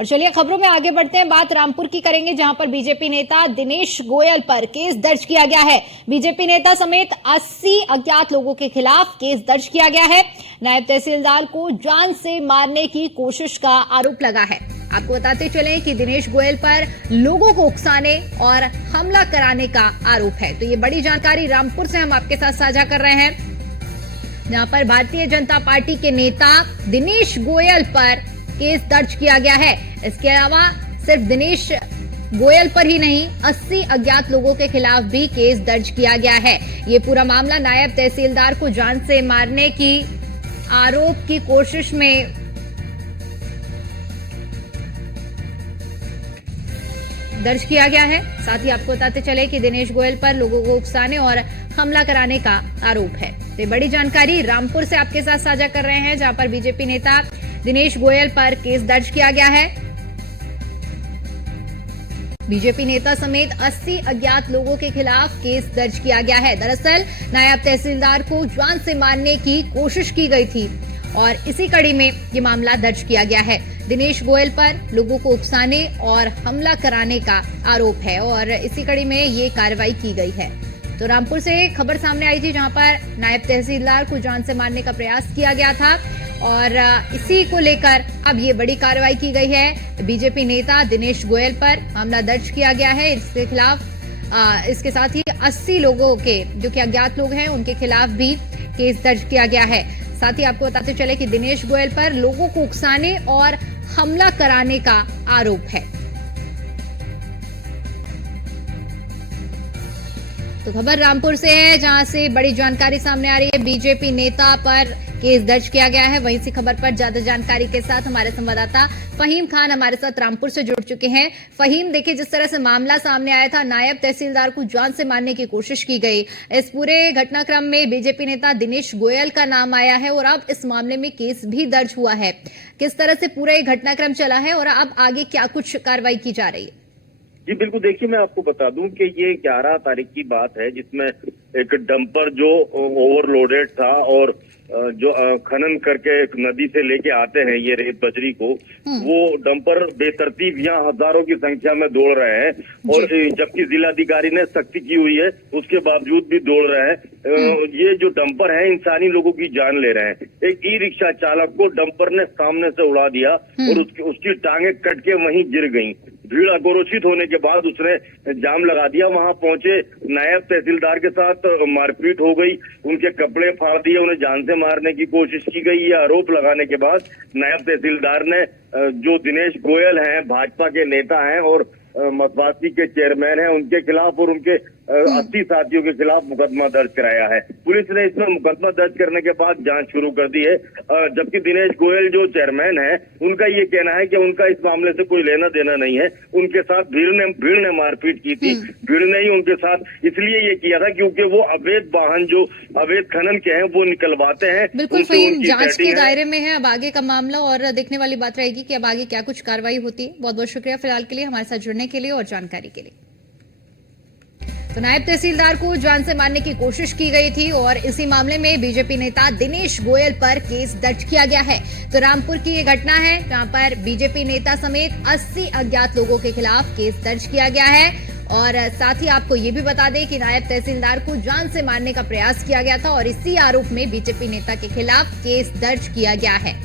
और चलिए खबरों में आगे बढ़ते हैं, बात रामपुर की करेंगे, जहां पर बीजेपी नेता दिनेश गोयल पर केस दर्ज किया गया है। बीजेपी नेता समेत 80 अज्ञात लोगों के खिलाफ केस दर्ज किया गया है। नायब तहसीलदार को जान से मारने की कोशिश का आरोप लगा है। आपको बताते चलें कि दिनेश गोयल पर लोगों को उकसाने और हमला कराने का आरोप है। तो ये बड़ी जानकारी रामपुर से हम आपके साथ साझा कर रहे हैं, जहां पर भारतीय जनता पार्टी के नेता दिनेश गोयल पर केस दर्ज किया गया है। इसके अलावा सिर्फ दिनेश गोयल पर ही नहीं, 80 अज्ञात लोगों के खिलाफ भी केस दर्ज किया गया है। ये पूरा मामला नायब तहसीलदार को जान से मारने की आरोप की कोशिश में दर्ज किया गया है। साथ ही आपको बताते चले कि दिनेश गोयल पर लोगों को उकसाने और हमला कराने का आरोप है। तो बड़ी जानकारी रामपुर से आपके साथ साझा कर रहे हैं, जहां पर बीजेपी नेता दिनेश गोयल पर केस दर्ज किया गया है। बीजेपी नेता समेत 80 अज्ञात लोगों के खिलाफ केस दर्ज किया गया है। दरअसल नायब तहसीलदार को जान से मारने की कोशिश की गई थी और इसी कड़ी में ये मामला दर्ज किया गया है। दिनेश गोयल पर लोगों को उकसाने और हमला कराने का आरोप है और इसी कड़ी में ये कार्रवाई की गई है। तो रामपुर से खबर सामने आई थी, जहां पर नायब तहसीलदार को जान से मारने का प्रयास किया गया था और इसी को लेकर अब ये बड़ी कार्रवाई की गई है। बीजेपी नेता दिनेश गोयल पर मामला दर्ज किया गया है। इसके खिलाफ इसके साथ ही 80 लोगों के जो कि अज्ञात लोग हैं उनके खिलाफ भी केस दर्ज किया गया है। साथ ही आपको बताते चले कि दिनेश गोयल पर लोगों को उकसाने और हमला कराने का आरोप है। तो खबर रामपुर से है, जहां से बड़ी जानकारी सामने आ रही है। बीजेपी नेता पर केस दर्ज किया गया है। वहीं से खबर पर ज्यादा जानकारी के साथ हमारे संवाददाता फहीम खान हमारे साथ रामपुर से जुड़ चुके हैं। फहीम, देखिए जिस तरह से मामला सामने आया था, नायब तहसीलदार को जान से मारने की कोशिश की गई, इस पूरे घटनाक्रम में बीजेपी नेता दिनेश गोयल का नाम आया है और अब इस मामले में केस भी दर्ज हुआ है। किस तरह से पूरा ये घटनाक्रम चला है और अब आगे क्या कुछ कार्रवाई की जा रही है? जी बिल्कुल, देखिए मैं आपको बता दूं कि ये 11 तारीख की बात है, जिसमें एक डंपर जो ओवरलोडेड था और जो खनन करके एक नदी से लेके आते हैं ये रेत बजरी को, वो डंपर बेतरतीब यहाँ हजारों की संख्या में दौड़ रहे हैं और जबकि जिलाधिकारी ने सख्ती की हुई है उसके बावजूद भी दौड़ रहे हैं। ये जो डंपर है इंसानी लोगों की जान ले रहे हैं। एक ई रिक्शा चालक को डंपर ने सामने से उड़ा दिया और उसकी टांगे कट के वहीं गिर गई। भीड़ आक्रोशित होने के बाद उसने जाम लगा दिया। वहां पहुंचे नायब तहसीलदार के साथ मारपीट हो गई, उनके कपड़े फाड़ दिए, उन्हें जान से मारने की कोशिश की गई। ये आरोप लगाने के बाद नायब तहसीलदार ने जो दिनेश गोयल हैं, भाजपा के नेता हैं और मतवासी के चेयरमैन हैं, उनके खिलाफ और उनके 80 साथियों के खिलाफ मुकदमा दर्ज कराया है। पुलिस ने इसमें मुकदमा दर्ज करने के बाद जांच शुरू कर दी है। जबकि दिनेश गोयल जो चेयरमैन है, उनका ये कहना है कि उनका इस मामले से कोई लेना देना नहीं है। उनके साथ भीड़ ने मारपीट की थी। भीड़ ने ही उनके साथ इसलिए ये किया था क्योंकि वो अवैध वाहन जो अवैध खनन के हैं वो निकलवाते हैं। बिल्कुल फहीम, जांच के दायरे में है अब आगे का मामला और देखने वाली बात रहेगी कि अब आगे क्या कुछ कार्रवाई होती है। बहुत बहुत शुक्रिया फिलहाल के लिए हमारे साथ जुड़ने के लिए और जानकारी के लिए। तो नायब तहसीलदार को जान से मारने की कोशिश की गई थी और इसी मामले में बीजेपी नेता दिनेश गोयल पर केस दर्ज किया गया है। तो रामपुर की ये घटना है, जहां पर बीजेपी नेता समेत 80 अज्ञात लोगों के खिलाफ केस दर्ज किया गया है और साथ ही आपको ये भी बता दें कि नायब तहसीलदार को जान से मारने का प्रयास किया गया था और इसी आरोप में बीजेपी नेता के खिलाफ केस दर्ज किया गया है।